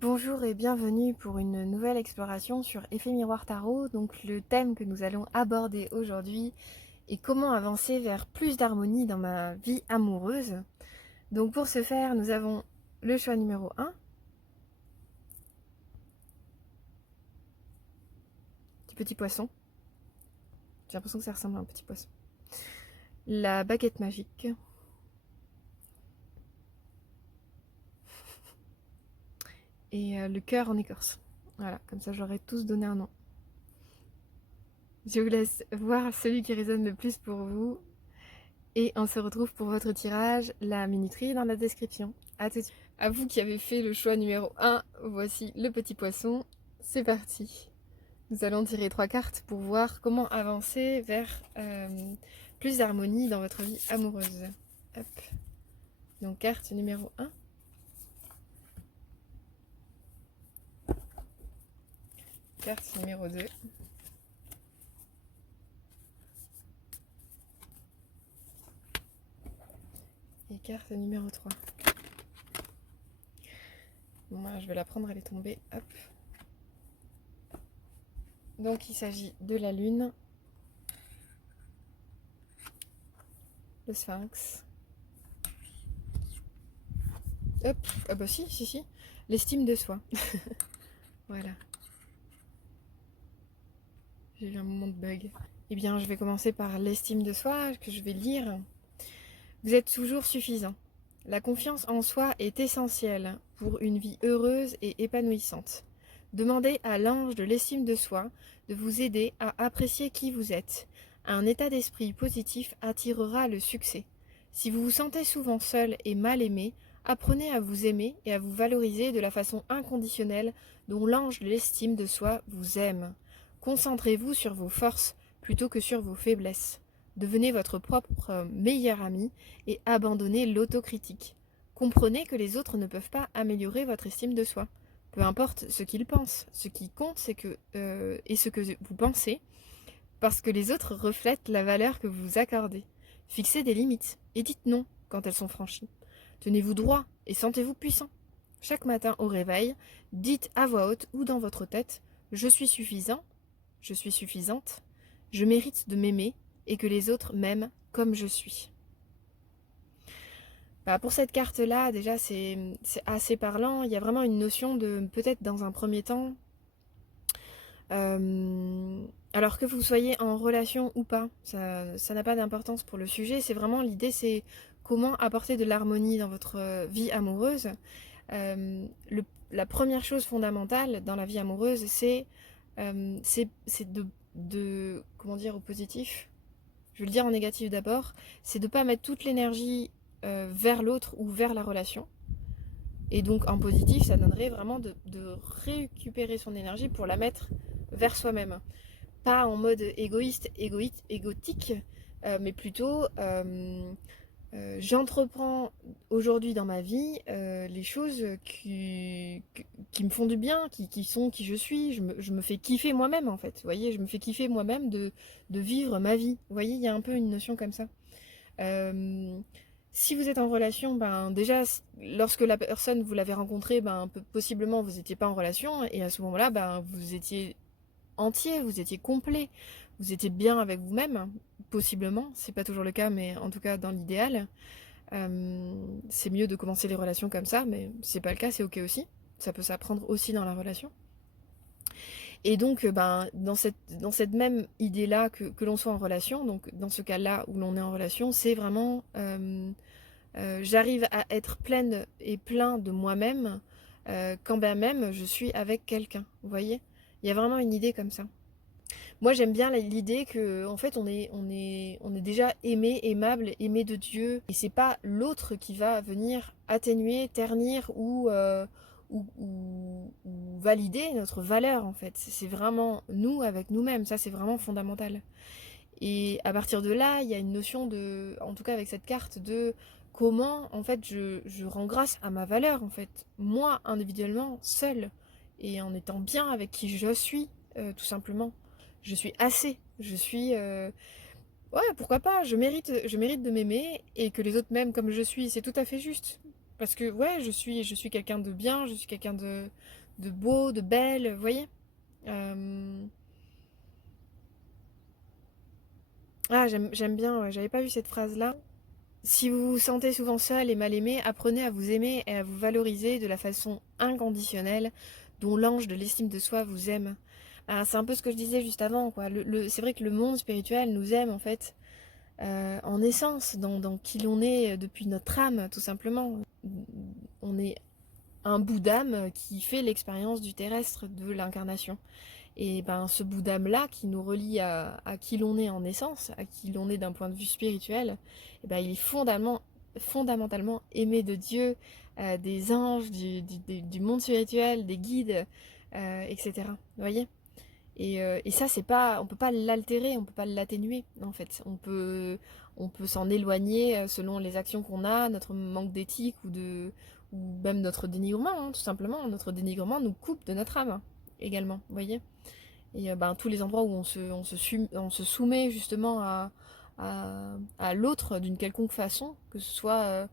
Bonjour et bienvenue pour une nouvelle exploration sur Effet Miroir Tarot. Donc le thème que nous allons aborder aujourd'hui est comment avancer vers plus d'harmonie dans ma vie amoureuse. Donc pour ce faire, nous avons le choix numéro 1, petit poisson. J'ai l'impression que ça ressemble à un petit poisson. La baguette magique. Et le cœur en écorce. Voilà, comme ça j'aurais tous donné un nom. Je vous laisse voir celui qui résonne le plus pour vous. Et on se retrouve pour votre tirage. La minuterie est dans la description. A tout de suite. À vous qui avez fait le choix numéro 1, voici le petit poisson. C'est parti. Nous allons tirer 3 cartes pour voir comment avancer vers plus d'harmonie dans votre vie amoureuse. Hop. Donc carte numéro 1. Carte numéro 2. Et carte numéro 3. Bon, voilà, je vais la prendre, elle est tombée. Hop. Donc il s'agit de la lune, le sphinx. Hop, ah bah si. L'estime de soi. Voilà. J'ai eu un moment de bug. Eh bien, je vais commencer par l'estime de soi, que je vais lire. Vous êtes toujours suffisant. La confiance en soi est essentielle pour une vie heureuse et épanouissante. Demandez à l'ange de l'estime de soi de vous aider à apprécier qui vous êtes. Un état d'esprit positif attirera le succès. Si vous vous sentez souvent seul et mal aimé, apprenez à vous aimer et à vous valoriser de la façon inconditionnelle dont l'ange de l'estime de soi vous aime. Concentrez-vous sur vos forces plutôt que sur vos faiblesses. Devenez votre propre meilleur ami et abandonnez l'autocritique. Comprenez que les autres ne peuvent pas améliorer votre estime de soi. Peu importe ce qu'ils pensent, ce qui compte c'est ce que vous pensez, parce que les autres reflètent la valeur que vous accordez. Fixez des limites et dites non quand elles sont franchies. Tenez-vous droit et sentez-vous puissant. Chaque matin au réveil, dites à voix haute ou dans votre tête « Je suis suffisant, je suis suffisante, je mérite de m'aimer et que les autres m'aiment comme je suis. » Pour cette carte-là, déjà, c'est assez parlant. Il y a vraiment une notion de, peut-être dans un premier temps, alors que vous soyez en relation ou pas, ça n'a pas d'importance pour le sujet. C'est vraiment l'idée, c'est comment apporter de l'harmonie dans votre vie amoureuse. La première chose fondamentale dans la vie amoureuse, c'est comment dire au positif, je vais le dire en négatif d'abord, c'est de ne pas mettre toute l'énergie vers l'autre ou vers la relation. Et donc en positif, ça donnerait vraiment de récupérer son énergie pour la mettre vers soi-même. Pas en mode égotique, mais plutôt j'entreprends aujourd'hui dans ma vie les choses qui me font du bien, qui sont qui je suis. Je me fais kiffer moi-même en fait. Vous voyez, je me fais kiffer moi-même de vivre ma vie. Vous voyez, il y a un peu une notion comme ça. Si vous êtes en relation, ben déjà, lorsque la personne vous l'avez rencontrée, ben possiblement vous n'étiez pas en relation, et à ce moment-là, ben vous étiez entier, vous étiez complet, vous étiez bien avec vous-même, possiblement, c'est pas toujours le cas, mais en tout cas dans l'idéal. C'est mieux de commencer les relations comme ça, mais c'est pas le cas, c'est ok aussi. Ça peut s'apprendre aussi dans la relation. Et donc, ben, dans cette même idée-là, que l'on soit en relation, donc dans ce cas-là où l'on est en relation, c'est vraiment j'arrive à être pleine et plein de moi-même quand bien même je suis avec quelqu'un. Vous voyez? Il y a vraiment une idée comme ça. Moi, j'aime bien l'idée que, en fait, on est déjà aimé, aimable, aimé de Dieu, et c'est pas l'autre qui va venir atténuer, ternir ou valider notre valeur, en fait. C'est vraiment nous avec nous-mêmes, ça c'est vraiment fondamental. Et à partir de là, il y a une notion de, en tout cas avec cette carte, de comment, en fait, je rends grâce à ma valeur, en fait, moi, individuellement, seule, et en étant bien avec qui je suis, tout simplement. Je suis assez, je suis... ouais, pourquoi pas, je mérite de m'aimer, et que les autres m'aiment comme je suis, c'est tout à fait juste. Parce que ouais, je suis quelqu'un de bien, je suis quelqu'un de beau, de belle, vous voyez. Euh, Ah, j'aime bien, ouais, j'avais pas vu cette phrase-là. Si vous vous sentez souvent seul et mal aimé, apprenez à vous aimer et à vous valoriser de la façon inconditionnelle dont l'ange de l'estime de soi vous aime. Ah, c'est un peu ce que je disais juste avant, quoi. C'est vrai que le monde spirituel nous aime, en fait, en essence, dans qui l'on est depuis notre âme, tout simplement. On est un bout d'âme qui fait l'expérience du terrestre, de l'incarnation. Et ben, ce bout d'âme-là qui nous relie à qui l'on est en essence, à qui l'on est d'un point de vue spirituel, et ben, il est fondamentalement aimé de Dieu, des anges, du monde spirituel, des guides, etc. Vous voyez? Et ça, c'est pas, on peut pas l'altérer, on peut pas l'atténuer, en fait. On peut s'en éloigner selon les actions qu'on a, notre manque d'éthique ou même notre dénigrement, hein, tout simplement. Notre dénigrement nous coupe de notre âme également, vous voyez? Et ben, tous les endroits où on se soumet justement à l'autre d'une quelconque façon, que ce soit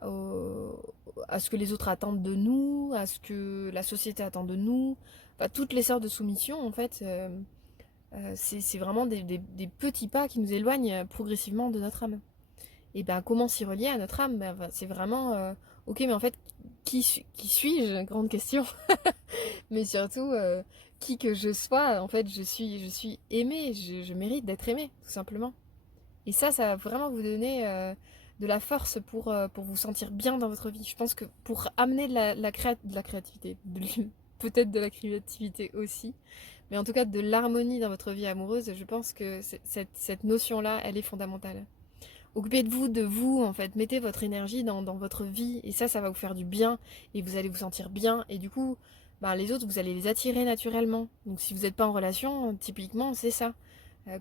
à ce que les autres attendent de nous, à ce que la société attend de nous, enfin, toutes les sortes de soumissions, en fait, c'est vraiment des petits pas qui nous éloignent progressivement de notre âme. Et ben, comment s'y relier à notre âme? Ben, c'est vraiment, ok, mais en fait, qui suis-je? Grande question. Mais surtout, qui que je sois, en fait, je suis aimée, je mérite d'être aimée, tout simplement. Et ça va vraiment vous donner de la force pour vous sentir bien dans votre vie. Je pense que pour amener de la créativité, peut-être de la créativité aussi, mais en tout cas de l'harmonie dans votre vie amoureuse, je pense que cette notion-là, elle est fondamentale. Occupez de vous, en fait. Mettez votre énergie dans votre vie. Et ça va vous faire du bien. Et vous allez vous sentir bien. Et du coup, bah, les autres, vous allez les attirer naturellement. Donc si vous n'êtes pas en relation, typiquement, c'est ça.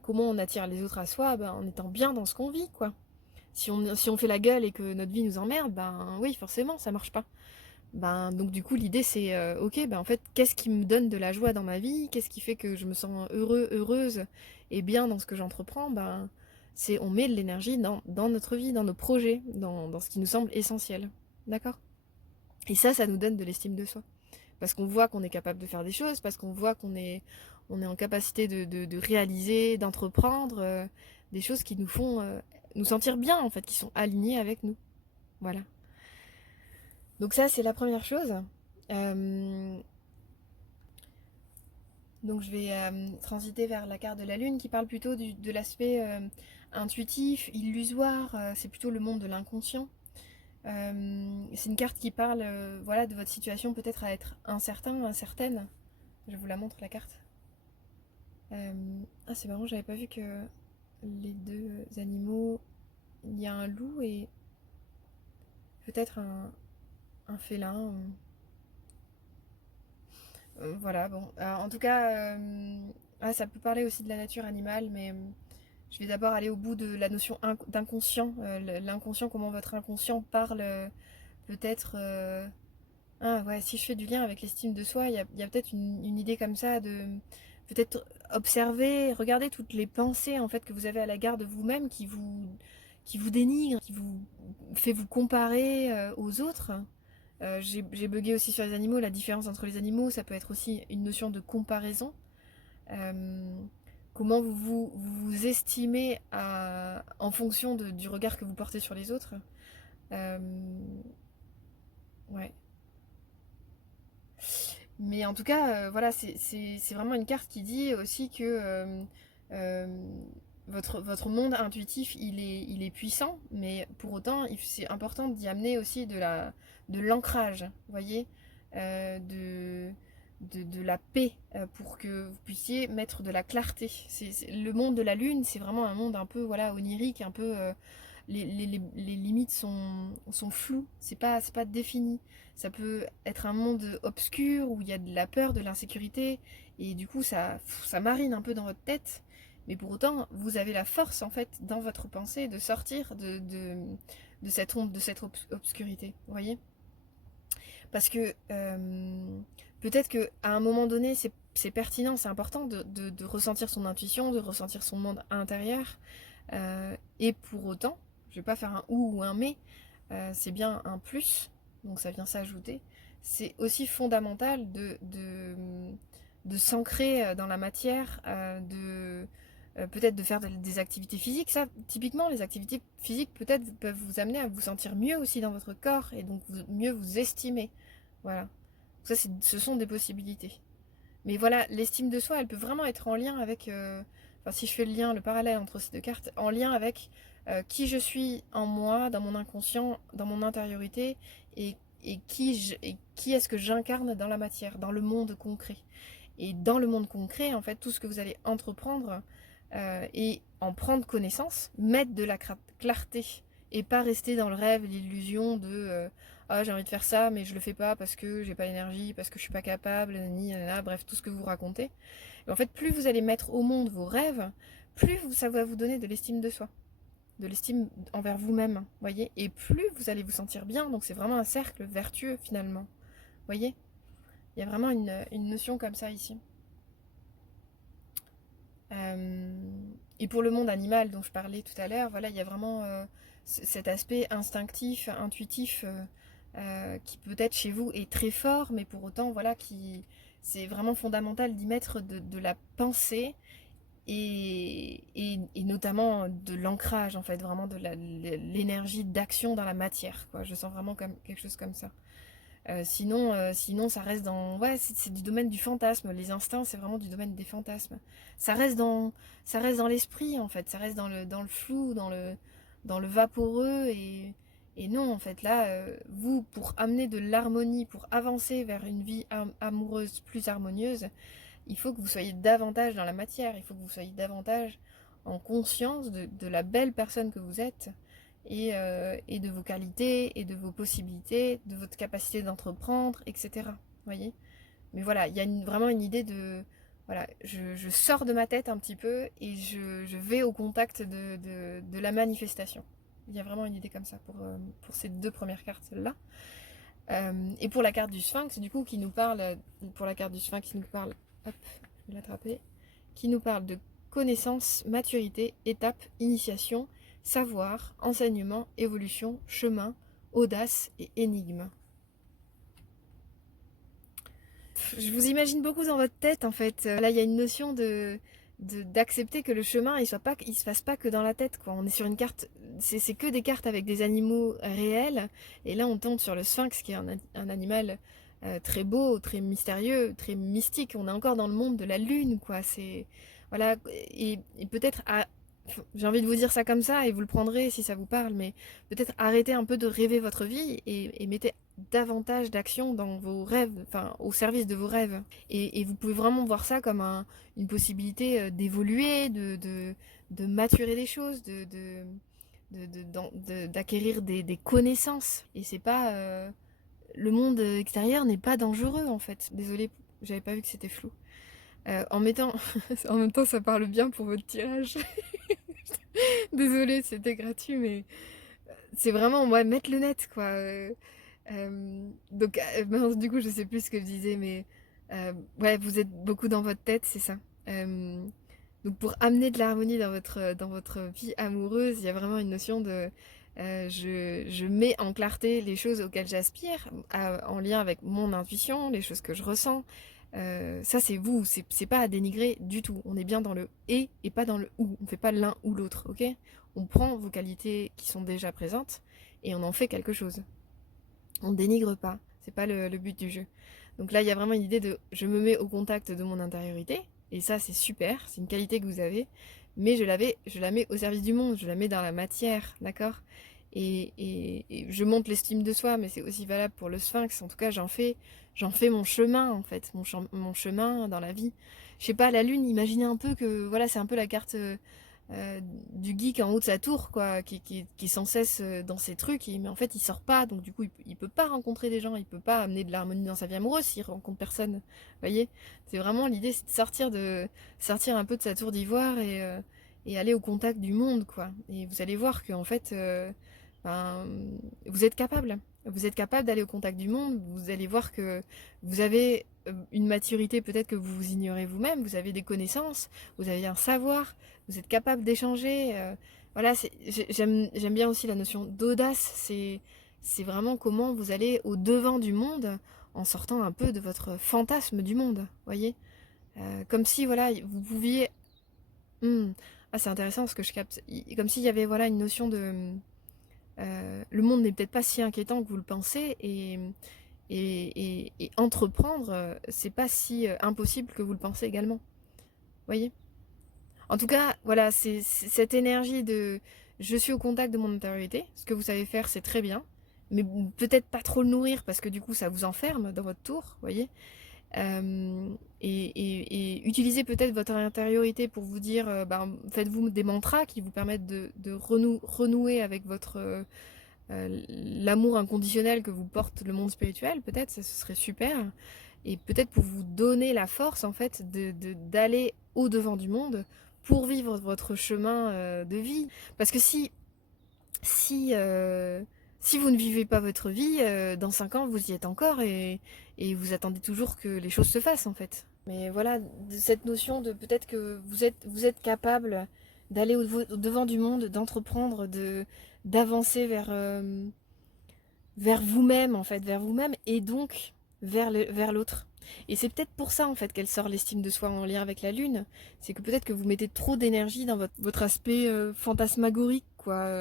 Comment on attire les autres à soi? Ben, en étant bien dans ce qu'on vit, quoi. Si on fait la gueule et que notre vie nous emmerde, ben oui, forcément, ça marche pas. Ben, donc du coup, l'idée c'est, ok, ben en fait, qu'est-ce qui me donne de la joie dans ma vie? Qu'est-ce qui fait que je me sens heureuse et bien dans ce que j'entreprends? Ben, c'est on met de l'énergie dans notre vie, dans nos projets, dans ce qui nous semble essentiel. D'accord? Et ça nous donne de l'estime de soi. Parce qu'on voit qu'on est capable de faire des choses, parce qu'on voit on est en capacité de réaliser, d'entreprendre des choses qui nous font nous sentir bien, en fait, qui sont alignées avec nous. Voilà. Donc ça, c'est la première chose. Euh, donc je vais transiter vers la carte de la Lune qui parle plutôt de l'aspect intuitif, illusoire. C'est plutôt le monde de l'inconscient. C'est une carte qui parle voilà, de votre situation peut-être à être incertain, incertaine. Je vous la montre la carte. Ah c'est marrant, j'avais pas vu que les deux animaux, il y a un loup et peut-être un félin. Voilà, bon. En tout cas, ça peut parler aussi de la nature animale, mais je vais d'abord aller au bout de la notion d'inconscient. L'inconscient, comment votre inconscient parle peut-être... Ah ouais, si je fais du lien avec l'estime de soi, il y a peut-être une idée comme ça de peut-être observer, regarder toutes les pensées en fait que vous avez à l'égard de vous-même qui vous dénigrent, qui vous fait vous comparer aux autres. J'ai bugué aussi sur les animaux. La différence entre les animaux, ça peut être aussi une notion de comparaison. Euh, comment vous estimez en fonction du regard que vous portez sur les autres. Euh, ouais. Mais en tout cas, voilà, c'est vraiment une carte qui dit aussi que euh, votre monde intuitif, il est puissant, mais pour autant, c'est important d'y amener aussi de l'ancrage, vous voyez, de la paix pour que vous puissiez mettre de la clarté. Le monde de la Lune, c'est vraiment un monde un peu voilà, onirique, un peu... les limites sont floues, c'est pas défini. Ça peut être un monde obscur où il y a de la peur, de l'insécurité, et du coup ça marine un peu dans votre tête. Mais pour autant, vous avez la force en fait dans votre pensée de sortir de cette ombre, de cette obscurité. Vous voyez? Parce que peut-être qu'à un moment donné, c'est pertinent, c'est important de ressentir son intuition, de ressentir son monde intérieur. Et pour autant, je vais pas faire un ou un mais, c'est bien un plus. donc ça vient s'ajouter, c'est aussi fondamental de s'ancrer dans la matière, peut-être de faire des activités physiques. Ça, typiquement, les activités physiques peut-être peuvent vous amener à vous sentir mieux aussi dans votre corps et donc mieux vous estimer. Voilà. Ça, ce sont des possibilités. Mais voilà, l'estime de soi, elle peut vraiment être en lien avec, enfin si je fais le lien, le parallèle entre ces deux cartes, en lien avec qui je suis en moi, dans mon inconscient, dans mon intériorité, et, et qui est-ce que j'incarne dans la matière, dans le monde concret. Et dans le monde concret, en fait, tout ce que vous allez entreprendre et en prendre connaissance, mettre de la clarté et pas rester dans le rêve, l'illusion de ah j'ai envie de faire ça mais je le fais pas parce que j'ai pas l'énergie, parce que je suis pas capable, bref tout ce que vous racontez. Et en fait, plus vous allez mettre au monde vos rêves, ça va vous donner de l'estime de soi, de l'estime envers vous-même, voyez, et plus vous allez vous sentir bien. Donc c'est vraiment un cercle vertueux finalement, voyez. Il y a vraiment une notion comme ça ici. Et pour le monde animal dont je parlais tout à l'heure, voilà, il y a vraiment cet aspect instinctif, intuitif, qui peut-être chez vous est très fort, mais pour autant, voilà, c'est vraiment fondamental d'y mettre de la pensée et notamment de l'ancrage, en fait, vraiment de l'énergie d'action dans la matière, quoi. Je sens vraiment comme quelque chose comme ça. Sinon, ça reste dans... Ouais, c'est du domaine du fantasme. Les instincts, c'est vraiment du domaine des fantasmes. Ça reste dans l'esprit, en fait. Ça reste dans le flou, dans le vaporeux. Et non, en fait, là, vous, pour amener de l'harmonie, pour avancer vers une vie amoureuse plus harmonieuse, il faut que vous soyez davantage dans la matière. Il faut que vous soyez davantage en conscience de la belle personne que vous êtes et de vos qualités et de vos possibilités, de votre capacité d'entreprendre, etc. Voyez. Mais voilà, il y a vraiment une idée de... Voilà, je sors de ma tête un petit peu et je vais au contact de la manifestation. Il y a vraiment une idée comme ça pour ces deux premières cartes-là. Et pour la carte du Sphinx, du coup, qui nous parle... Pour la carte du Sphinx, qui nous parle... Hop, je vais l'attraper. Qui nous parle de connaissance, maturité, étape, initiation, savoir, enseignement, évolution, chemin, audace et énigme. Je vous imagine beaucoup dans votre tête en fait. Là, il y a une notion d'accepter que le chemin il se fasse pas que dans la tête, quoi. On est sur une carte, c'est que des cartes avec des animaux réels, et là on tombe sur le sphinx qui est un animal très beau, très mystérieux, très mystique. On est encore dans le monde de la lune, quoi. C'est voilà, et peut-être j'ai envie de vous dire ça comme ça et vous le prendrez si ça vous parle, mais peut-être arrêtez un peu de rêver votre vie et mettez davantage d'action dans vos rêves, enfin au service de vos rêves. Et vous pouvez vraiment voir ça comme une possibilité d'évoluer, de maturer les choses, d'acquérir des connaissances. Et c'est pas le monde extérieur n'est pas dangereux en fait. Désolée, j'avais pas vu que c'était flou. En mettant, en même temps, ça parle bien pour votre tirage. Désolée, c'était gratuit, mais c'est vraiment ouais, mettre le net quoi. Donc, mince, du coup, je sais plus ce que je disais, mais ouais, vous êtes beaucoup dans votre tête, c'est ça. Euh, donc, pour amener de l'harmonie dans votre vie amoureuse, il y a vraiment une notion de je mets en clarté les choses auxquelles j'aspire, en lien avec mon intuition, les choses que je ressens. Ça, c'est vous, c'est pas à dénigrer du tout. On est bien dans le et pas dans le ou. On fait pas l'un ou l'autre, ok? On prend vos qualités qui sont déjà présentes et on en fait quelque chose. On dénigre pas, c'est pas le but du jeu. Donc là, il y a vraiment une idée de je me mets au contact de mon intériorité, et ça c'est super, c'est une qualité que vous avez, mais je la mets au service du monde, je la mets dans la matière, d'accord et je monte l'estime de soi, mais c'est aussi valable pour le sphinx, en tout cas j'en fais mon chemin en fait, mon chemin dans la vie. Je sais pas, la lune, imaginez un peu que voilà, c'est un peu la carte du geek en haut de sa tour, quoi, qui est sans cesse dans ses trucs, mais en fait il sort pas, donc du coup il peut pas rencontrer des gens, il peut pas amener de l'harmonie dans sa vie amoureuse s'il rencontre personne. Vous voyez, c'est vraiment l'idée, c'est sortir un peu de sa tour d'ivoire et aller au contact du monde, quoi. Et vous allez voir que en fait, ben, vous êtes capable. Vous êtes capable d'aller au contact du monde. Vous allez voir que vous avez une maturité peut-être que vous ignorez vous-même. Vous avez des connaissances, vous avez un savoir, vous êtes capable d'échanger. Voilà, j'aime bien aussi la notion d'audace. C'est c'est vraiment comment vous allez au devant du monde en sortant un peu de votre fantasme du monde, voyez. Comme si, voilà, vous pouviez... Hmm. Ah, c'est intéressant ce que je capte. Comme s'il y avait, voilà, une notion de... le monde n'est peut-être pas si inquiétant que vous le pensez, et entreprendre, c'est pas si impossible que vous le pensez également, voyez. En tout cas, voilà, c'est cette énergie de je suis au contact de mon intériorité. Ce que vous savez faire, c'est très bien. Mais peut-être pas trop le nourrir parce que du coup, ça vous enferme dans votre tour, vous voyez. Et utilisez peut-être votre intériorité pour vous dire, ben, faites-vous des mantras qui vous permettent de renouer avec votre l'amour inconditionnel que vous porte le monde spirituel. Peut-être, ça ce serait super. Et peut-être pour vous donner la force, en fait, d'aller au-devant du monde pour vivre votre chemin de vie. Parce que si, si vous ne vivez pas votre vie, dans 5 ans, vous y êtes encore et vous attendez toujours que les choses se fassent, en fait. Mais voilà, cette notion de peut-être que vous êtes capable d'aller au-devant du monde, d'entreprendre, d'avancer vers vous-même, en fait, vers vous-même et donc vers l'autre. Et c'est peut-être pour ça, en fait, qu'elle sort l'estime de soi en lien avec la lune. C'est que peut-être que vous mettez trop d'énergie dans votre aspect fantasmagorique, quoi.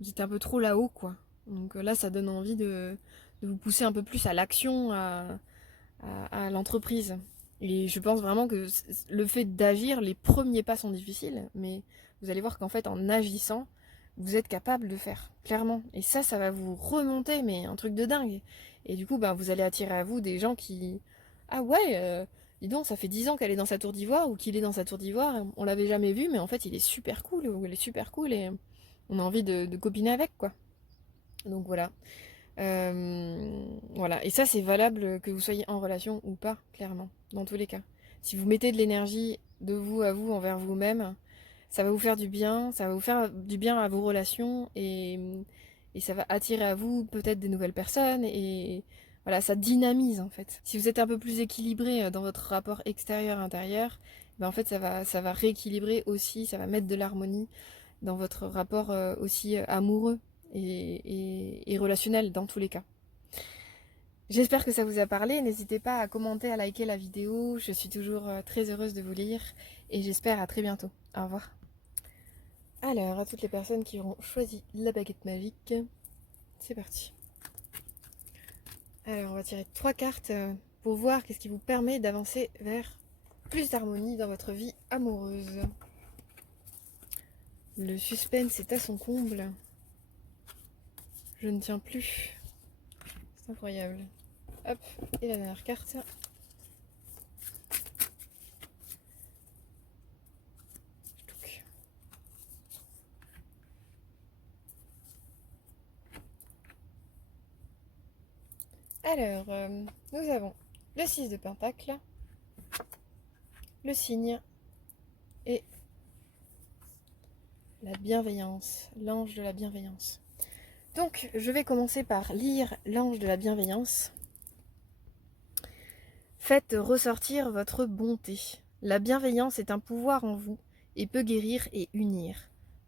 Vous êtes un peu trop là-haut, quoi. Donc là, ça donne envie de vous pousser un peu plus à l'action, à l'entreprise. Et je pense vraiment que le fait d'agir, les premiers pas sont difficiles, mais vous allez voir qu'en fait, en agissant, vous êtes capable de faire, clairement. Et ça va vous remonter, mais un truc de dingue. Et du coup, ben, vous allez attirer à vous des gens qui... Ah ouais, dis donc, ça fait 10 ans qu'elle est dans sa tour d'ivoire, ou qu'il est dans sa tour d'ivoire, on l'avait jamais vu, mais en fait, il est super cool, ou elle est super cool, et on a envie de copiner avec, quoi. Donc voilà. Voilà, et ça c'est valable que vous soyez en relation ou pas, clairement, dans tous les cas. Si vous mettez de l'énergie de vous à vous envers vous-même, ça va vous faire du bien, ça va vous faire du bien à vos relations et ça va attirer à vous peut-être des nouvelles personnes et voilà, ça dynamise en fait. Si vous êtes un peu plus équilibré dans votre rapport extérieur-intérieur, ben en fait ça va rééquilibrer aussi, ça va mettre de l'harmonie dans votre rapport aussi amoureux et relationnel dans tous les cas. J'espère que ça vous a parlé, n'hésitez pas à commenter, à liker la vidéo, je suis toujours très heureuse de vous lire et j'espère à très bientôt. Au revoir. Alors, à toutes les personnes qui auront choisi la baguette magique, c'est parti. Alors, on va tirer 3 cartes pour voir qu'est-ce qui vous permet d'avancer vers plus d'harmonie dans votre vie amoureuse. Le suspense est à son comble. Je ne tiens plus. C'est incroyable. Hop, et la dernière carte. Alors, nous avons le 6 de Pentacle, le cygne et la bienveillance, l'ange de la bienveillance. Donc, je vais commencer par lire l'ange de la bienveillance. Faites ressortir votre bonté. La bienveillance est un pouvoir en vous et peut guérir et unir.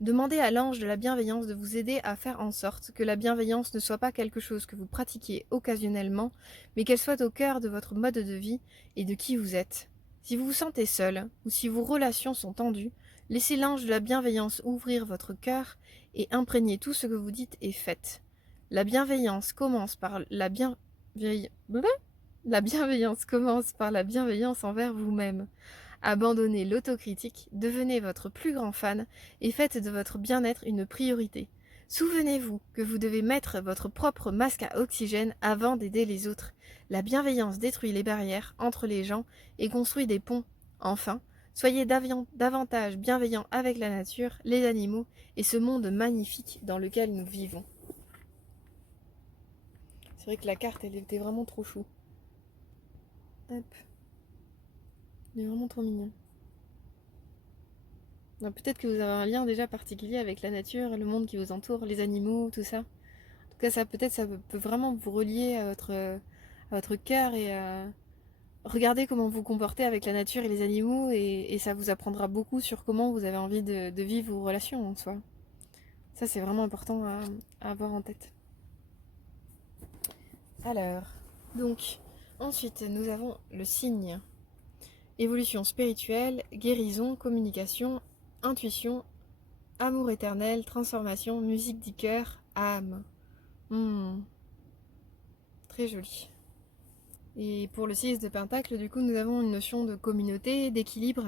Demandez à l'ange de la bienveillance de vous aider à faire en sorte que la bienveillance ne soit pas quelque chose que vous pratiquiez occasionnellement, mais qu'elle soit au cœur de votre mode de vie et de qui vous êtes. Si vous vous sentez seul ou si vos relations sont tendues, laissez l'ange de la bienveillance ouvrir votre cœur et imprégner tout ce que vous dites et faites. La bienveillance commence par la bienveillance commence par la bienveillance envers vous-même. Abandonnez l'autocritique, devenez votre plus grand fan et faites de votre bien-être une priorité. Souvenez-vous que vous devez mettre votre propre masque à oxygène avant d'aider les autres. La bienveillance détruit les barrières entre les gens et construit des ponts. Enfin, soyez davantage bienveillants avec la nature, les animaux et ce monde magnifique dans lequel nous vivons. C'est vrai que la carte, elle était vraiment trop chou. Hop. Il est vraiment trop mignon. Peut-être que vous avez un lien déjà particulier avec la nature, le monde qui vous entoure, les animaux, tout ça. En tout cas, ça peut-être ça peut vraiment vous relier à votre cœur et à regarder comment vous vous comportez avec la nature et les animaux et ça vous apprendra beaucoup sur comment vous avez envie de vivre vos relations en soi. Ça, c'est vraiment important à avoir en tête. Alors, donc, ensuite, nous avons le signe. Évolution spirituelle, guérison, communication, intuition, amour éternel, transformation, musique du cœur, âme. Très joli. Et pour le 6 de Pentacle, du coup, nous avons une notion de communauté, d'équilibre.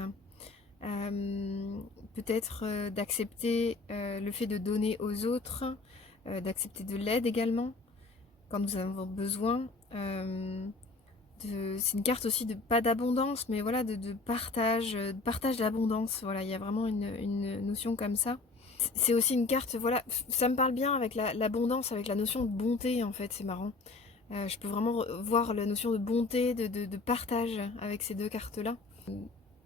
Peut-être d'accepter le fait de donner aux autres, d'accepter de l'aide également, quand nous avons besoin. C'est une carte aussi de, pas d'abondance, mais voilà, de partage d'abondance. Voilà, il y a vraiment une notion comme ça. C'est aussi une carte, voilà, ça me parle bien avec l'abondance, avec la notion de bonté en fait, c'est marrant. Je peux vraiment voir la notion de bonté, de partage avec ces deux cartes-là.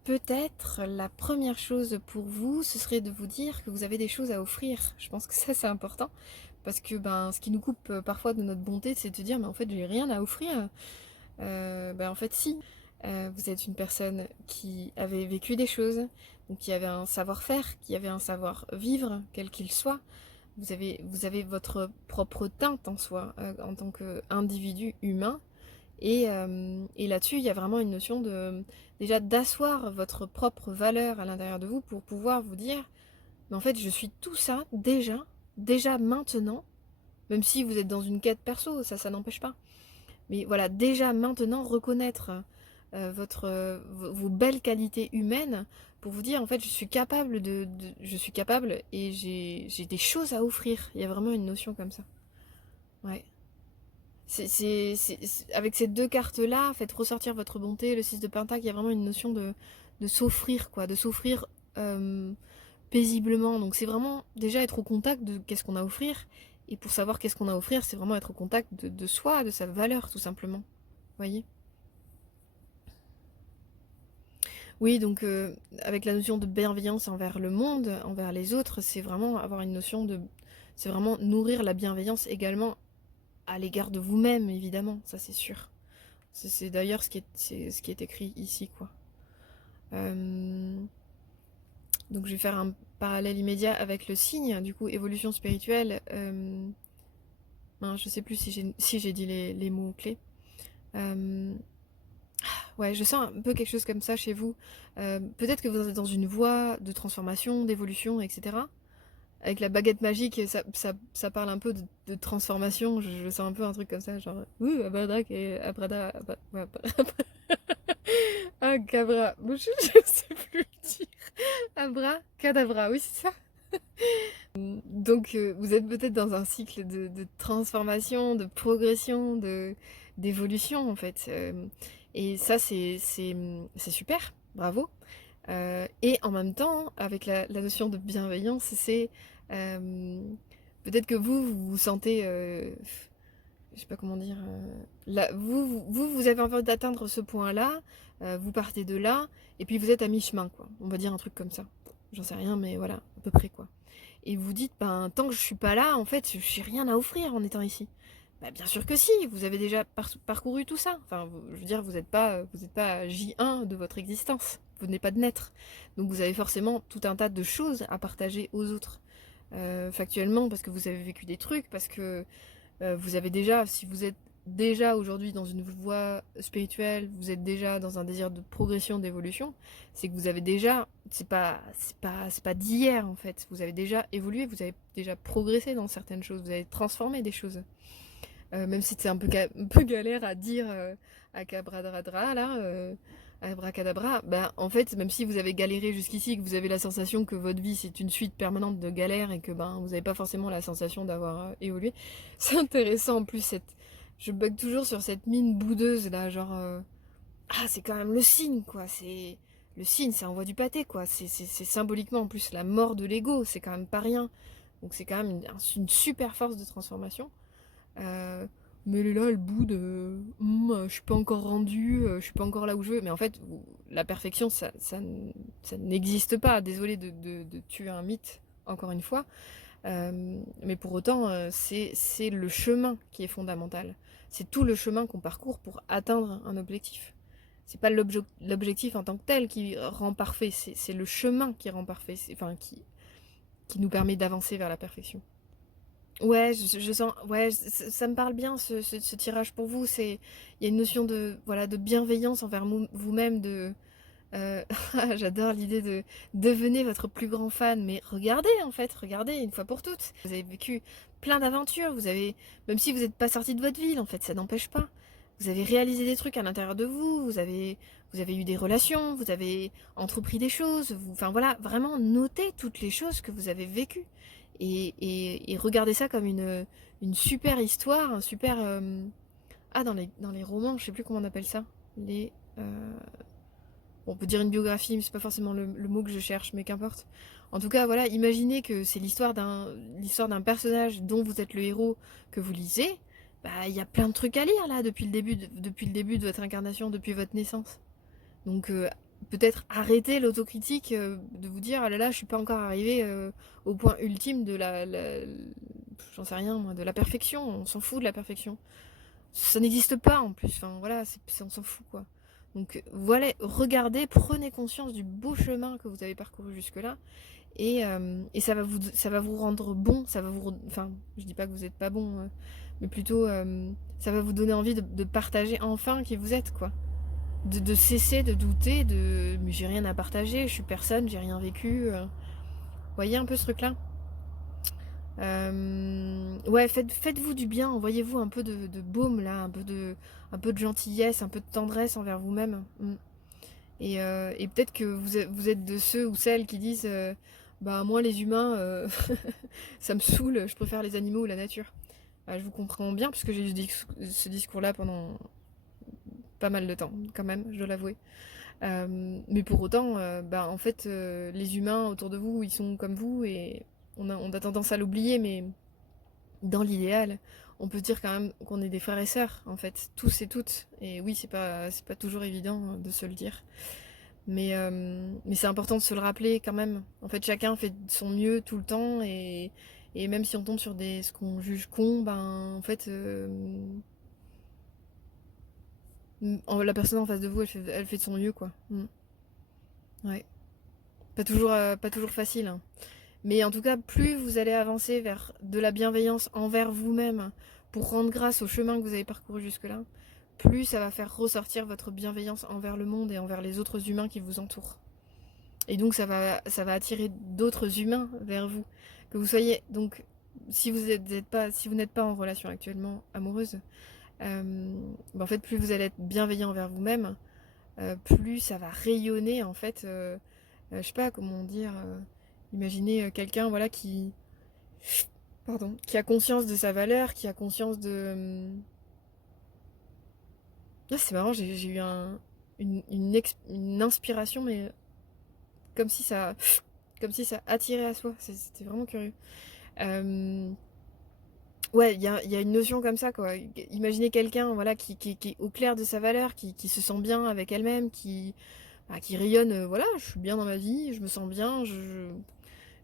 Peut-être la première chose pour vous, ce serait de vous dire que vous avez des choses à offrir. Je pense que ça c'est important, parce que ce qui nous coupe parfois de notre bonté, c'est de se dire mais en fait j'ai rien à offrir. En fait si, vous êtes une personne qui avait vécu des choses, donc qui avait un savoir-faire, qui avait un savoir-vivre, quel qu'il soit. Vous avez votre propre teinte en soi, en tant qu'individu humain. Et là-dessus, il y a vraiment une notion de déjà d'asseoir votre propre valeur à l'intérieur de vous pour pouvoir vous dire, mais en fait, je suis tout ça déjà maintenant, même si vous êtes dans une quête perso, ça n'empêche pas. Mais voilà, déjà maintenant, reconnaître vos belles qualités humaines pour vous dire, en fait, je suis capable je suis capable et j'ai des choses à offrir. Il y a vraiment une notion comme ça. Ouais. Avec ces deux cartes-là, faites ressortir votre bonté, le 6 de Pentacle, il y a vraiment une notion de s'offrir, quoi, de s'offrir paisiblement. Donc c'est vraiment déjà être au contact de qu'est-ce qu'on a à offrir. Et pour savoir qu'est-ce qu'on a à offrir, c'est vraiment être au contact de soi, de sa valeur, tout simplement. Voyez? Oui, donc avec la notion de bienveillance envers le monde, envers les autres, c'est vraiment avoir une notion de... C'est vraiment nourrir la bienveillance également à l'égard de vous-même, évidemment, ça c'est sûr. C'est d'ailleurs ce qui est écrit ici, quoi. Donc je vais faire un parallèle immédiat avec le signe, du coup, évolution spirituelle. Je sais plus si j'ai dit les mots clés. Ouais, je sens un peu quelque chose comme ça chez vous. Peut-être que vous êtes dans une voie de transformation, d'évolution, etc. Avec la baguette magique, ça parle un peu de transformation. Je sens un peu un truc comme ça, genre abradak et abrada. Ah, cabra. Je sais plus le dire. Abra, cadabra, oui, c'est ça. Donc, vous êtes peut-être dans un cycle de transformation, de progression, d'évolution, en fait. Et ça, c'est super, bravo. Et en même temps, avec la notion de bienveillance, c'est peut-être que vous vous sentez, je sais pas comment dire, vous avez envie d'atteindre ce point-là, vous partez de là, et puis vous êtes à mi-chemin, quoi. On va dire un truc comme ça. J'en sais rien, mais voilà, à peu près, quoi. Et vous dites, tant que je suis pas là, en fait, je n'ai rien à offrir en étant ici. Bien sûr que si, vous avez déjà parcouru tout ça. Enfin, je veux dire, vous n'êtes pas J1 de votre existence. Vous n'êtes pas de naître. Donc vous avez forcément tout un tas de choses à partager aux autres. Factuellement, parce que vous avez vécu des trucs, parce que vous avez déjà, si vous êtes déjà aujourd'hui dans une voie spirituelle, vous êtes déjà dans un désir de progression, d'évolution, c'est que vous avez déjà, c'est pas d'hier en fait, vous avez déjà évolué, vous avez déjà progressé dans certaines choses, vous avez transformé des choses. Même si c'est un peu galère à dire à Cabradradra là, abracadabra, en fait, même si vous avez galéré jusqu'ici, que vous avez la sensation que votre vie c'est une suite permanente de galères et que vous n'avez pas forcément la sensation d'avoir évolué, c'est intéressant en plus. Je bug toujours sur cette mine boudeuse là, genre c'est quand même le signe quoi, c'est le signe, ça envoie du pâté quoi, c'est symboliquement en plus la mort de l'ego, c'est quand même pas rien, donc c'est quand même une super force de transformation. Mais elle est là, elle boude, je suis pas encore rendue, je suis pas encore là où je veux. Mais en fait, la perfection, ça n'existe pas. Désolée de tuer un mythe, encore une fois. Mais pour autant, c'est le chemin qui est fondamental. C'est tout le chemin qu'on parcourt pour atteindre un objectif. C'est pas l'objectif en tant que tel qui rend parfait, c'est le chemin qui rend parfait, qui nous permet d'avancer vers la perfection. Ouais, je sens, ouais, ça me parle bien ce tirage pour vous. Il y a une notion de, voilà, de bienveillance envers vous-même, de, j'adore l'idée de devenez votre plus grand fan, mais regardez en fait, regardez une fois pour toutes. Vous avez vécu plein d'aventures, même si vous n'êtes pas sorti de votre ville, en fait, ça n'empêche pas. Vous avez réalisé des trucs à l'intérieur de vous, vous avez eu des relations, vous avez entrepris des choses, enfin voilà, vraiment notez toutes les choses que vous avez vécues. Et regardez ça comme une super histoire, un super... ah, dans les romans, je sais plus comment on appelle ça. Les... bon, on peut dire une biographie, mais c'est pas forcément le mot que je cherche, mais qu'importe. En tout cas, voilà, imaginez que c'est l'histoire d'un personnage dont vous êtes le héros que vous lisez. Bah, il y a plein de trucs à lire là depuis le début de votre incarnation, depuis votre naissance. Donc peut-être arrêter l'autocritique, de vous dire ah là là, je suis pas encore arrivé au point ultime de j'en sais rien moi, de la perfection. On s'en fout de la perfection. Ça n'existe pas en plus. Enfin voilà, on s'en fout quoi. Donc voilà, regardez, prenez conscience du beau chemin que vous avez parcouru jusque-là, et ça va vous rendre bon, enfin, je dis pas que vous n'êtes pas bon, mais plutôt ça va vous donner envie de partager enfin qui vous êtes, quoi. De cesser de douter, mais j'ai rien à partager, je suis personne, j'ai rien vécu. Voyez un peu ce truc-là. Ouais, faites-vous du bien, envoyez-vous un peu de baume là, un peu de gentillesse, un peu de tendresse envers vous-même. Et peut-être que vous êtes de ceux ou celles qui disent bah moi les humains ça me saoule, je préfère les animaux ou la nature. Je vous comprends bien puisque j'ai eu ce discours-là pendant pas mal de temps quand même, je dois l'avouer. Mais pour autant, bah, en fait, les humains autour de vous, ils sont comme vous et on a tendance à l'oublier, mais dans l'idéal, on peut dire quand même qu'on est des frères et sœurs, en fait, tous et toutes. Et oui, c'est pas toujours évident de se le dire. Mais c'est important de se le rappeler quand même. En fait, chacun fait de son mieux tout le temps et même si on tombe sur ce qu'on juge con, ben en fait, la personne en face de vous, elle fait de son mieux, quoi. Ouais. Pas toujours facile, hein. Mais en tout cas, plus vous allez avancer vers de la bienveillance envers vous-même pour rendre grâce au chemin que vous avez parcouru jusque-là, plus ça va faire ressortir votre bienveillance envers le monde et envers les autres humains qui vous entourent. Et donc ça va attirer d'autres humains vers vous. Que vous soyez donc si vous n'êtes pas en relation actuellement amoureuse, en fait plus vous allez être bienveillant envers vous-même, plus ça va rayonner en fait. Je sais pas comment dire. Imaginez quelqu'un voilà qui a conscience de sa valeur, qui a conscience de. Ah, c'est marrant, j'ai eu une inspiration, mais comme si ça comme si ça attirait à soi. C'était vraiment curieux. Euh, ouais, il y a une notion comme ça, quoi. Imaginez quelqu'un voilà, qui est au clair de sa valeur, qui se sent bien avec elle-même, qui rayonne, voilà, je suis bien dans ma vie, je me sens bien, je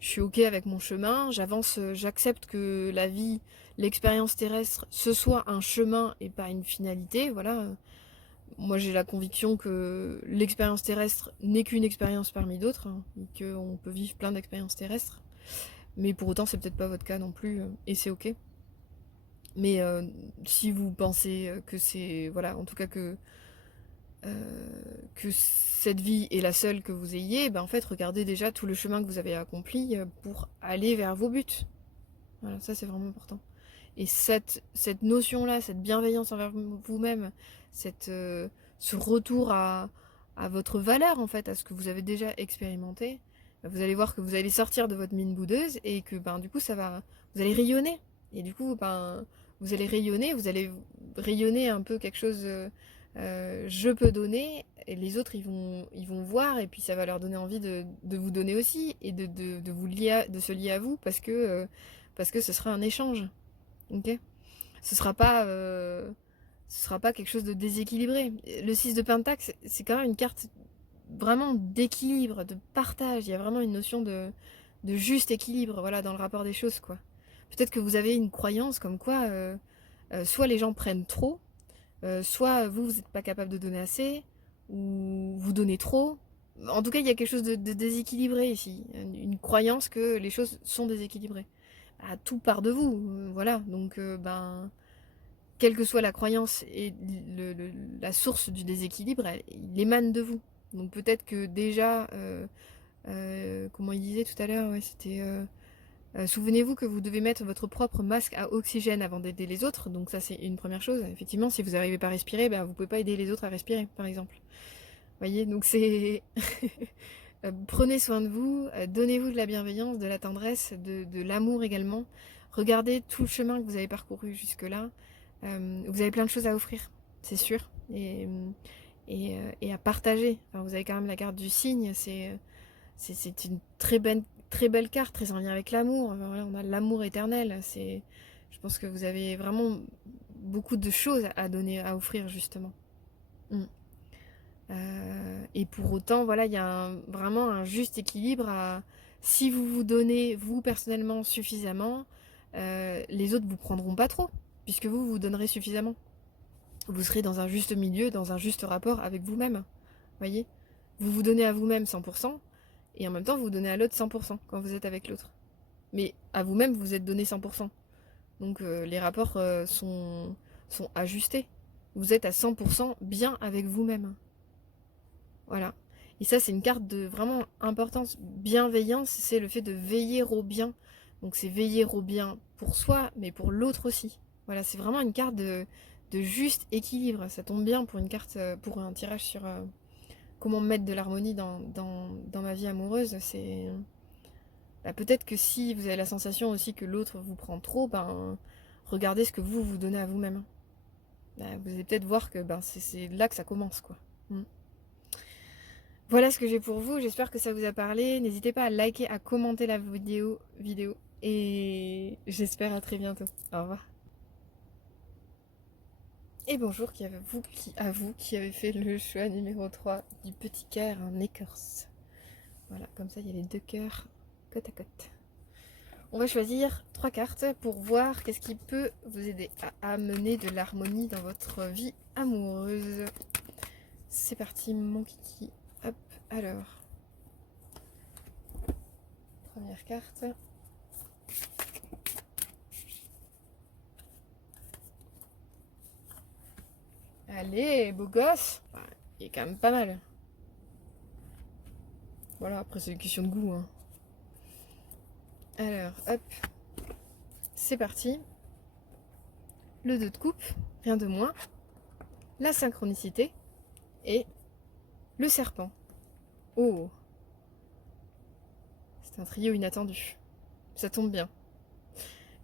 suis ok avec mon chemin, j'avance, j'accepte que la vie, l'expérience terrestre, ce soit un chemin et pas une finalité, voilà. Moi j'ai la conviction que l'expérience terrestre n'est qu'une expérience parmi d'autres, hein, et qu'on peut vivre plein d'expériences terrestres. Mais pour autant, c'est peut-être pas votre cas non plus, et c'est ok. Mais si vous pensez que c'est. Voilà, en tout cas que cette vie est la seule que vous ayez, ben en fait, regardez déjà tout le chemin que vous avez accompli pour aller vers vos buts. Voilà, ça c'est vraiment important. Et cette notion-là, cette bienveillance envers vous-même, ce retour à votre valeur, en fait, à ce que vous avez déjà expérimenté, vous allez voir que vous allez sortir de votre mine boudeuse et que ben, du coup, vous allez rayonner. Et du coup, ben, vous allez rayonner un peu quelque chose, je peux donner, et les autres, ils vont voir, et puis ça va leur donner envie de vous donner aussi, et de se lier à vous, parce que ce sera un échange. Ok. Ce sera pas, ce sera pas quelque chose de déséquilibré. Le 6 de Pentacle, c'est quand même une carte vraiment d'équilibre, de partage. Il y a vraiment une notion de juste équilibre, voilà, dans le rapport des choses, quoi. Peut-être que vous avez une croyance comme quoi, soit les gens prennent trop, soit vous n'êtes pas capable de donner assez, ou vous donnez trop. En tout cas, il y a quelque chose de déséquilibré ici. Une croyance que les choses sont déséquilibrées. tout part de vous. Voilà, donc quelle que soit la croyance et la source du déséquilibre, il émane de vous. Donc peut-être que déjà, comment il disait tout à l'heure, ouais, c'était souvenez-vous que vous devez mettre votre propre masque à oxygène avant d'aider les autres. Donc ça c'est une première chose. Effectivement, si vous n'arrivez pas à respirer, vous ne pouvez pas aider les autres à respirer, par exemple. Vous voyez, donc c'est prenez soin de vous, donnez-vous de la bienveillance, de la tendresse, de l'amour également. Regardez tout le chemin que vous avez parcouru jusque-là. Vous avez plein de choses à offrir, c'est sûr. Et à partager. Enfin, vous avez quand même la carte du cygne, c'est une très belle carte, très en lien avec l'amour. Enfin, voilà, on a l'amour éternel. Je pense que vous avez vraiment beaucoup de choses à donner, à offrir justement. Mm. Et pour autant, voilà, il y a vraiment un juste équilibre si vous vous donnez, vous personnellement, suffisamment, les autres vous prendront pas trop, puisque vous vous donnerez suffisamment. Vous serez dans un juste milieu, dans un juste rapport avec vous-même. Voyez, vous vous donnez à vous-même 100%, et en même temps, vous donnez à l'autre 100% quand vous êtes avec l'autre. Mais à vous-même, vous êtes donné 100%. Donc les rapports sont ajustés. Vous êtes à 100% bien avec vous-même. Voilà. Et ça, c'est une carte de vraiment importance. Bienveillance, c'est le fait de veiller au bien. Donc c'est veiller au bien pour soi, mais pour l'autre aussi. Voilà, c'est vraiment une carte de juste équilibre. Ça tombe bien pour une carte, pour un tirage sur comment mettre de l'harmonie dans ma vie amoureuse. C'est peut-être que si vous avez la sensation aussi que l'autre vous prend trop, regardez ce que vous donnez à vous-même. Vous allez peut-être voir que c'est là que ça commence, quoi. Mm. Voilà ce que j'ai pour vous, j'espère que ça vous a parlé. N'hésitez pas à liker, à commenter la vidéo et j'espère à très bientôt. Au revoir. Et bonjour à vous qui avez fait le choix numéro 3 du petit cœur en écorce. Voilà, comme ça il y a les deux cœurs côte à côte. On va choisir 3 cartes pour voir qu'est-ce qui peut vous aider à amener de l'harmonie dans votre vie amoureuse. C'est parti mon kiki. Hop, alors. Première carte. Allez, beau gosse. Il est quand même pas mal. Voilà, après c'est une question de goût. Hein. Alors, hop. C'est parti. Le 2 de coupe, rien de moins. La synchronicité. Et le serpent. Oh. C'est un trio inattendu. Ça tombe bien.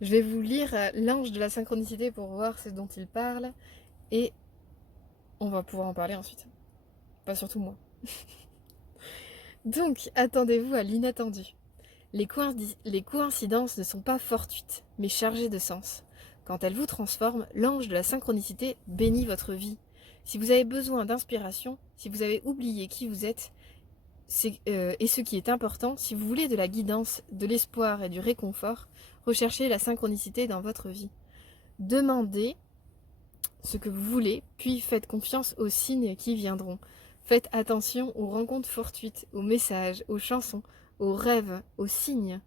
Je vais vous lire l'ange de la synchronicité pour voir ce dont il parle. Et on va pouvoir en parler ensuite. Pas surtout moi. Donc, attendez-vous à l'inattendu. Les coïncidences ne sont pas fortuites, mais chargées de sens. Quand elles vous transforment, l'ange de la synchronicité bénit votre vie. Si vous avez besoin d'inspiration, si vous avez oublié qui vous êtes, et ce qui est important, si vous voulez de la guidance, de l'espoir et du réconfort, recherchez la synchronicité dans votre vie. Demandez ce que vous voulez, puis faites confiance aux signes qui viendront. Faites attention aux rencontres fortuites, aux messages, aux chansons, aux rêves, aux signes.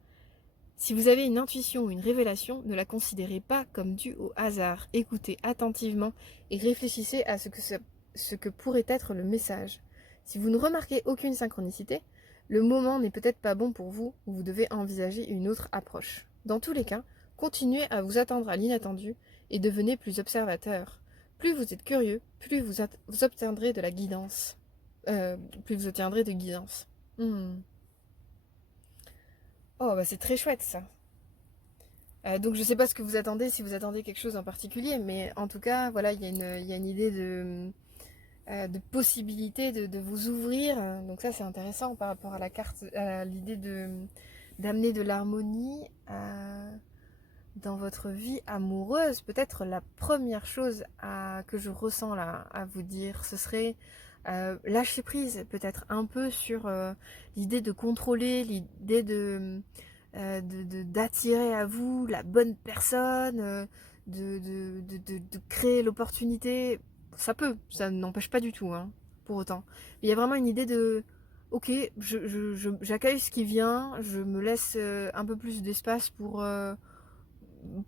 Si vous avez une intuition ou une révélation, ne la considérez pas comme due au hasard. Écoutez attentivement et réfléchissez à ce que pourrait être le message. Si vous ne remarquez aucune synchronicité, le moment n'est peut-être pas bon pour vous ou vous devez envisager une autre approche. Dans tous les cas, continuez à vous attendre à l'inattendu et devenez plus observateur. Plus vous êtes curieux, plus vous obtiendrez de la guidance. Plus vous obtiendrez de guidance. Oh, c'est très chouette ça. Donc je sais pas ce que vous attendez, si vous attendez quelque chose en particulier, mais en tout cas, voilà, il y a une idée de possibilité de vous ouvrir. Donc ça, c'est intéressant par rapport à la carte, à l'idée d'amener de l'harmonie dans votre vie amoureuse. Peut-être la première chose que je ressens là à vous dire, ce serait lâcher prise, peut-être un peu sur l'idée de contrôler, l'idée d'attirer à vous la bonne personne, de créer l'opportunité. Ça n'empêche pas du tout, hein, pour autant. Mais il y a vraiment une idée de, ok, j'accueille ce qui vient, je me laisse un peu plus d'espace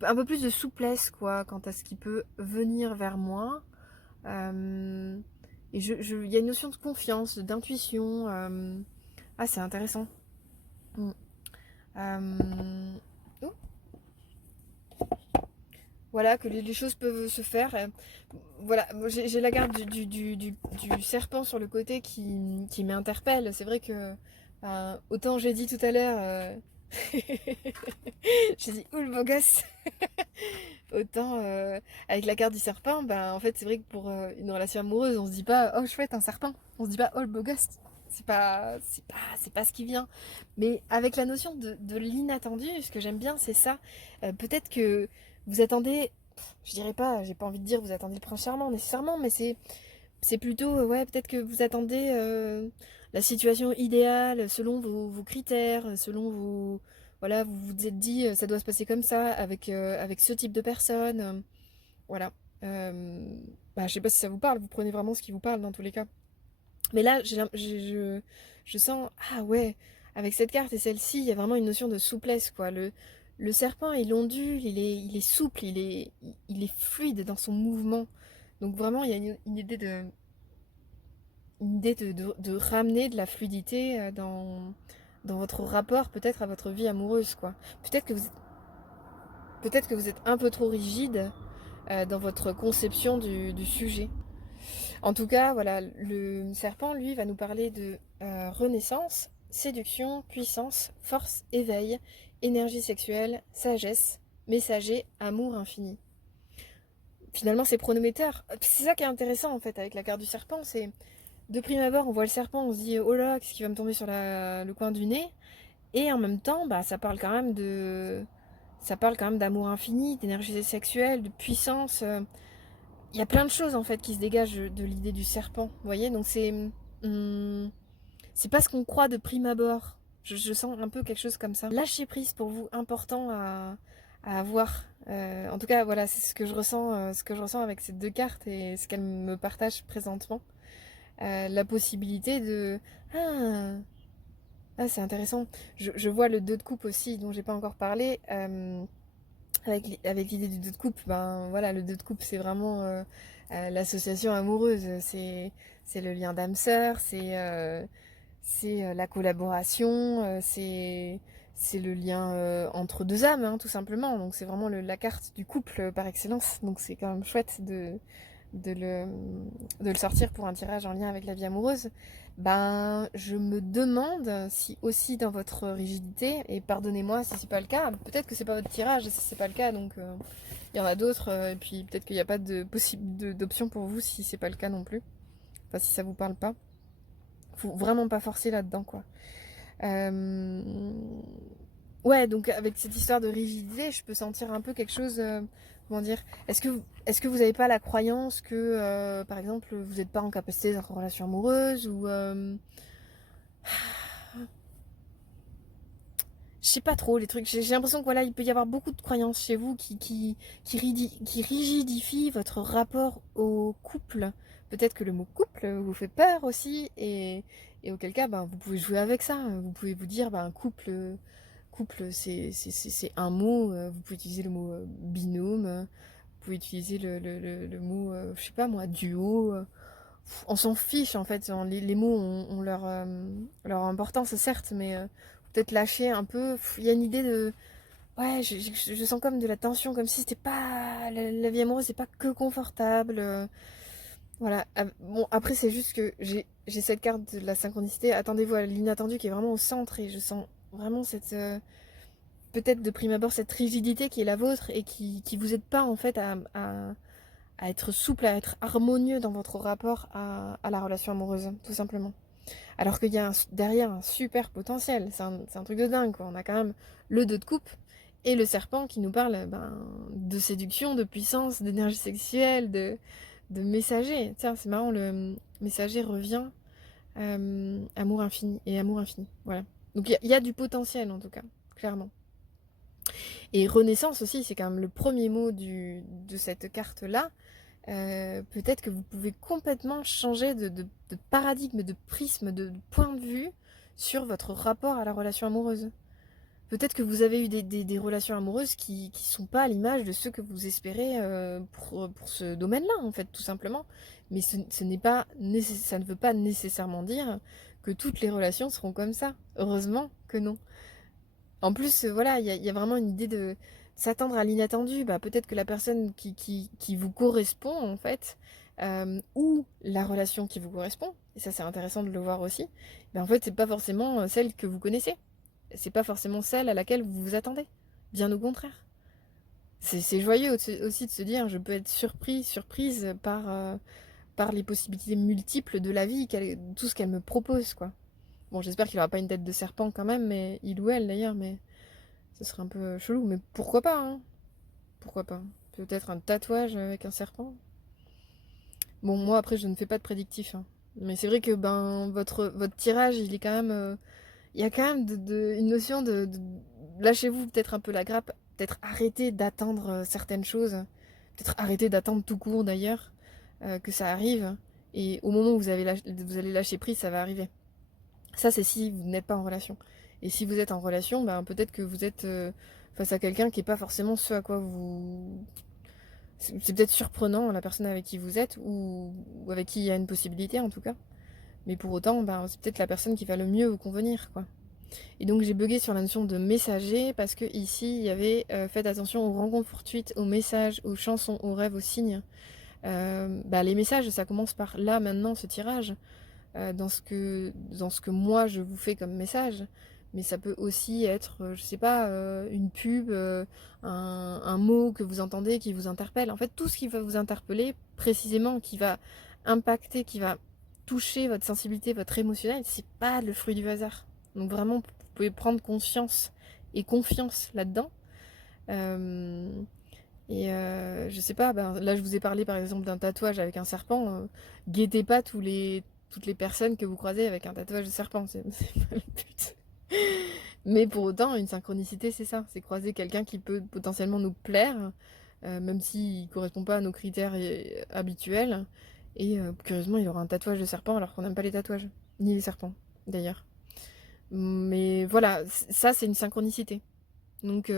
un peu plus de souplesse, quoi, quant à ce qui peut venir vers moi. Et il y a une notion de confiance, d'intuition. Ah, c'est intéressant. Mm. Oh, voilà, que les choses peuvent se faire. Voilà, j'ai la garde du serpent sur le côté qui m'interpelle. C'est vrai que, autant j'ai dit tout à l'heure, j'ai dit, ouh le beau gosse. Autant avec la carte du serpent, en fait, c'est vrai que pour une relation amoureuse, on se dit pas, oh chouette, un serpent. On se dit pas, oh le beau gosse. C'est pas ce qui vient. Mais avec la notion de l'inattendu, ce que j'aime bien, c'est ça. Peut-être que vous attendez, je dirais pas, j'ai pas envie de dire vous attendez le prince charmant nécessairement, mais c'est plutôt, ouais, peut-être que vous attendez la situation idéale selon vos critères, selon vos. Voilà, vous vous êtes dit, ça doit se passer comme ça, avec ce type de personne. Voilà. Euh, je sais pas si ça vous parle, vous prenez vraiment ce qui vous parle dans tous les cas. Mais là, je sens, ah ouais, avec cette carte et celle-ci, il y a vraiment une notion de souplesse, quoi. Le serpent, il ondule, il est souple, il est fluide dans son mouvement. Donc vraiment, il y a une idée de ramener de la fluidité dans votre rapport, peut-être à votre vie amoureuse, quoi. Peut-être que vous êtes un peu trop rigide dans votre conception du sujet. En tout cas, voilà, le serpent, lui, va nous parler de renaissance, séduction, puissance, force, éveil, énergie sexuelle, sagesse, messager, amour infini. Finalement, c'est pronométeur. C'est ça qui est intéressant, en fait, avec la carte du serpent, c'est de prime abord, on voit le serpent, on se dit, oh là, qu'est-ce qui va me tomber sur le coin du nez? Et en même temps, ça parle quand même d'amour infini, d'énergie sexuelle, de puissance. Il y a plein de choses en fait qui se dégagent de l'idée du serpent, vous voyez. Donc c'est pas ce qu'on croit de prime abord. Je sens un peu quelque chose comme ça. Lâcher prise pour vous, important à avoir. En tout cas, voilà, c'est ce que je ressens avec ces deux cartes et ce qu'elles me partagent présentement. La possibilité de ah, c'est intéressant. Je vois le 2 de coupe aussi, dont j'ai pas encore parlé. Avec l'idée du 2 de coupe, voilà, le 2 de coupe, c'est vraiment l'association amoureuse. C'est le lien d'âme sœur, c'est la collaboration, c'est le lien entre deux âmes, hein, tout simplement. Donc c'est vraiment la carte du couple par excellence. Donc c'est quand même chouette de le, de le sortir pour un tirage en lien avec la vie amoureuse. Je me demande si aussi dans votre rigidité, et pardonnez-moi si c'est pas le cas, peut-être que c'est pas votre tirage si c'est pas le cas, donc il y en a d'autres, et puis peut-être qu'il n'y a pas d'option pour vous si c'est pas le cas non plus. Enfin, si ça vous parle pas. Faut vraiment pas forcer là-dedans, quoi. Euh, Ouais, donc avec cette histoire de rigidité, je peux sentir un peu quelque chose. Comment dire? Est-ce que vous n'avez pas la croyance que, par exemple, vous n'êtes pas en capacité d'être en relation amoureuse ou je sais pas trop les trucs. J'ai l'impression que voilà, il peut y avoir beaucoup de croyances chez vous qui rigidifient votre rapport au couple. Peut-être que le mot couple vous fait peur aussi, et auquel cas, vous pouvez jouer avec ça. Vous pouvez vous dire, couple, c'est un mot. Vous pouvez utiliser le mot binôme. Vous pouvez utiliser le mot, je sais pas moi, duo. On s'en fiche en fait. Les mots ont leur importance, certes, mais peut-être lâcher un peu. Il y a une idée de. Ouais, je sens comme de la tension, comme si c'était pas. La vie amoureuse, c'est pas que confortable. Voilà. Bon, après, c'est juste que j'ai cette carte de la synchronicité. Attendez-vous à l'inattendu qui est vraiment au centre, et je sens vraiment cette. Peut-être de prime abord cette rigidité qui est la vôtre et qui vous aide pas en fait à être souple, à être harmonieux dans votre rapport à la relation amoureuse, tout simplement. Alors qu'il y a derrière un super potentiel, c'est un truc de dingue, quoi. On a quand même le 2 de coupe et le serpent qui nous parle de séduction, de puissance, d'énergie sexuelle, de messager. Tiens, c'est marrant, le messager revient, amour infini et amour infini. Voilà. Donc il y a du potentiel en tout cas, clairement. Et renaissance aussi, c'est quand même le premier mot de cette carte-là. Peut-être que vous pouvez complètement changer de paradigme, de prisme, de point de vue sur votre rapport à la relation amoureuse. Peut-être que vous avez eu des relations amoureuses qui sont pas à l'image de ceux que vous espérez pour ce domaine-là, en fait, tout simplement. Mais ce n'est pas ça ne veut pas nécessairement dire que toutes les relations seront comme ça. Heureusement que non. En plus, voilà, il y a vraiment une idée de s'attendre à l'inattendu. Bah, peut-être que la personne qui vous correspond, en fait, ou la relation qui vous correspond, et ça c'est intéressant de le voir aussi, bah, en fait, c'est pas forcément celle que vous connaissez. C'est pas forcément celle à laquelle vous vous attendez. Bien au contraire. C'est joyeux aussi de se dire, je peux être surprise par les possibilités multiples de la vie, tout ce qu'elle me propose, quoi. Bon, j'espère qu'il aura pas une tête de serpent quand même, mais il ou elle d'ailleurs, mais ce serait un peu chelou. Mais pourquoi pas, hein? Pourquoi pas? Peut-être un tatouage avec un serpent. Bon, moi après, je ne fais pas de prédictif, hein. Mais c'est vrai que ben votre tirage, il est quand même, il y a quand même une notion lâchez-vous peut-être un peu la grappe, peut-être arrêtez d'attendre certaines choses, peut-être arrêtez d'attendre tout court d'ailleurs que ça arrive. Et au moment où vous allez lâcher prise, ça va arriver. Ça, c'est si vous n'êtes pas en relation. Et si vous êtes en relation, ben, peut-être que vous êtes face à quelqu'un qui n'est pas forcément ce à quoi vous... C'est peut-être surprenant, la personne avec qui vous êtes, ou avec qui il y a une possibilité en tout cas. Mais pour autant, ben, c'est peut-être la personne qui va le mieux vous convenir, quoi. Et donc j'ai bugué sur la notion de messager, parce que ici, il y avait faites attention aux rencontres fortuites, aux messages, aux chansons, aux rêves, aux signes. Bah, les messages, ça commence par là, maintenant, ce tirage. Dans ce que moi je vous fais comme message, mais ça peut aussi être, je sais pas, une pub, un mot que vous entendez qui vous interpelle. En fait, tout ce qui va vous interpeller précisément, qui va impacter, qui va toucher votre sensibilité, votre émotionnel, c'est pas le fruit du hasard. Donc vraiment, vous pouvez prendre conscience et confiance là-dedans. Euh, je sais pas, ben, là je vous ai parlé par exemple d'un tatouage avec un serpent. Guettez pas toutes les personnes que vous croisez avec un tatouage de serpent, c'est pas le but. Mais pour autant, une synchronicité, c'est ça, c'est croiser quelqu'un qui peut potentiellement nous plaire, même s'il ne correspond pas à nos critères habituels. Et curieusement, il aura un tatouage de serpent alors qu'on n'aime pas les tatouages, ni les serpents d'ailleurs. Mais voilà, ça c'est une synchronicité. Donc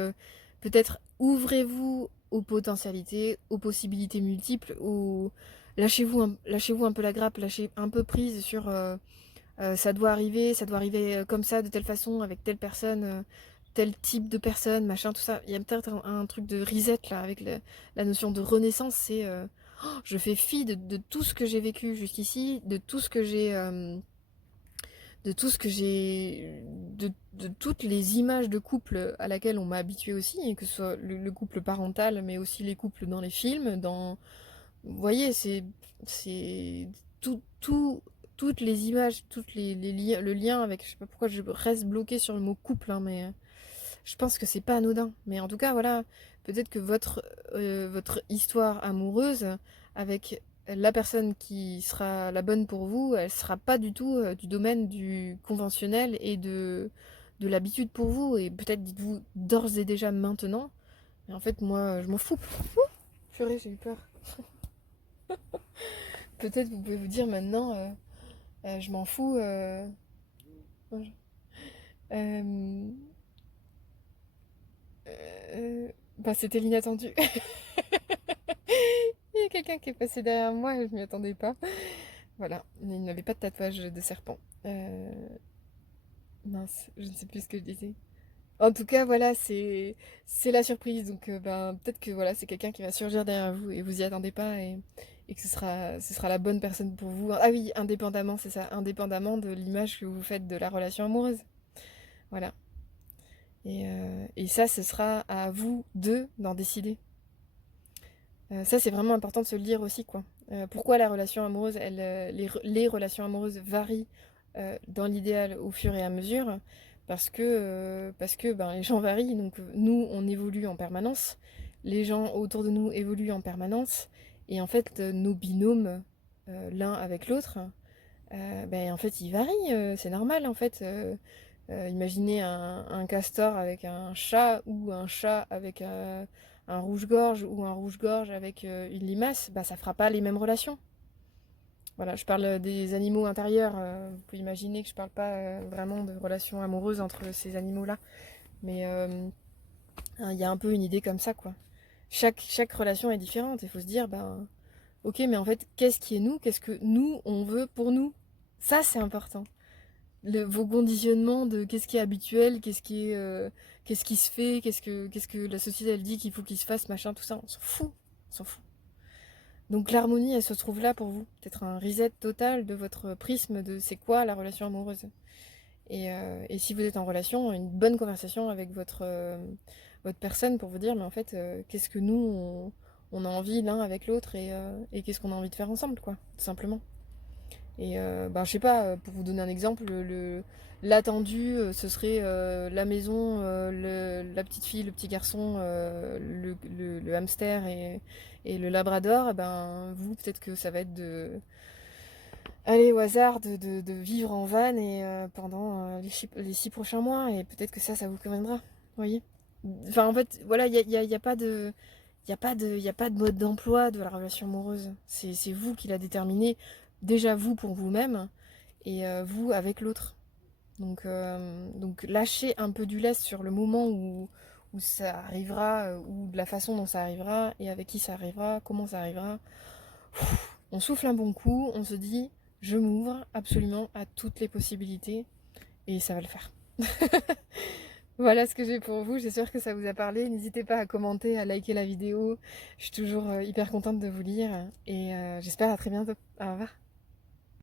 peut-être ouvrez-vous aux potentialités, aux possibilités multiples, lâchez-vous un peu la grappe, lâchez un peu prise sur ça doit arriver comme ça, de telle façon, avec telle personne, tel type de personne, machin, tout ça. Il y a peut-être un truc de reset là, avec la notion de renaissance, c'est je fais fi de tout ce que j'ai vécu jusqu'ici, de tout ce que j'ai, de toutes les images de couple à laquelle on m'a habitué aussi, et que ce soit le couple parental, mais aussi les couples dans les films, vous voyez, c'est toutes les images, les liens, le lien avec, je sais pas pourquoi je reste bloquée sur le mot couple, hein, mais je pense que c'est pas anodin. Mais en tout cas, voilà, peut-être que votre histoire amoureuse avec la personne qui sera la bonne pour vous, elle sera pas du tout du domaine du conventionnel et de l'habitude pour vous. Et peut-être dites-vous d'ores et déjà maintenant, mais en fait, moi, je m'en fous. Ouh, purée, j'ai eu peur. Peut-être vous pouvez vous dire maintenant, je m'en fous. Euh, bah, c'était l'inattendu. Il y a quelqu'un qui est passé derrière moi et je m'y attendais pas. Voilà, il n'avait pas de tatouage de serpent. Mince, je ne sais plus ce que je disais. En tout cas, voilà, c'est la surprise. Donc, ben, peut-être que voilà, c'est quelqu'un qui va surgir derrière vous et vous y attendez pas et que ce sera la bonne personne pour vous. Ah oui, indépendamment, c'est ça, indépendamment de l'image que vous faites de la relation amoureuse. Voilà. Et ça, ce sera à vous deux d'en décider. Ça, c'est vraiment important de se le dire aussi, quoi. Pourquoi la relation amoureuse, les relations amoureuses varient dans l'idéal au fur et à mesure? Parce que ben, les gens varient, donc nous, on évolue en permanence. Les gens autour de nous évoluent en permanence. Et en fait, nos binômes, l'un avec l'autre, ben, en fait, ils varient. C'est normal, en fait. Imaginez un castor avec un chat ou un chat avec un rouge-gorge ou un rouge-gorge avec une limace, bah ça fera pas les mêmes relations. Voilà, je parle des animaux intérieurs. Vous pouvez imaginer que je parle pas vraiment de relations amoureuses entre ces animaux-là. Mais il y a un peu une idée comme ça, quoi. Chaque relation est différente. Il faut se dire, ben, ok, mais en fait, qu'est-ce qui est nous? Qu'est-ce que nous, on veut pour nous? Ça, c'est important. Vos conditionnements de qu'est-ce qui est habituel, qu'est-ce qui se fait, qu'est-ce que la société, elle dit qu'il faut qu'il se fasse, machin, tout ça, on s'en fout. On s'en fout. Donc l'harmonie, elle se trouve là pour vous. Peut-être un reset total de votre prisme de c'est quoi la relation amoureuse. Et si vous êtes en relation, une bonne conversation avec votre personne pour vous dire, mais en fait, qu'est-ce que nous, on a envie l'un avec l'autre et qu'est-ce qu'on a envie de faire ensemble, quoi, tout simplement. Et ben, je sais pas, pour vous donner un exemple, l'attendu, ce serait la maison, la petite fille, le petit garçon, le hamster et le labrador. Ben, vous, peut-être que ça va être allez, au hasard, de vivre en van et pendant les 6 prochains mois. Et peut-être que ça vous conviendra. Vous voyez? Enfin, en fait, voilà, y a pas de. Y a pas de mode d'emploi de la relation amoureuse. C'est vous qui la déterminez. Déjà vous pour vous-même et vous avec l'autre. Donc lâchez un peu du lest sur le moment où ça arrivera, ou de la façon dont ça arrivera, et avec qui ça arrivera, comment ça arrivera. On souffle un bon coup, on se dit, je m'ouvre absolument à toutes les possibilités, et ça va le faire. Voilà ce que j'ai pour vous, j'espère que ça vous a parlé. N'hésitez pas à commenter, à liker la vidéo. Je suis toujours hyper contente de vous lire, et j'espère à très bientôt. Au revoir.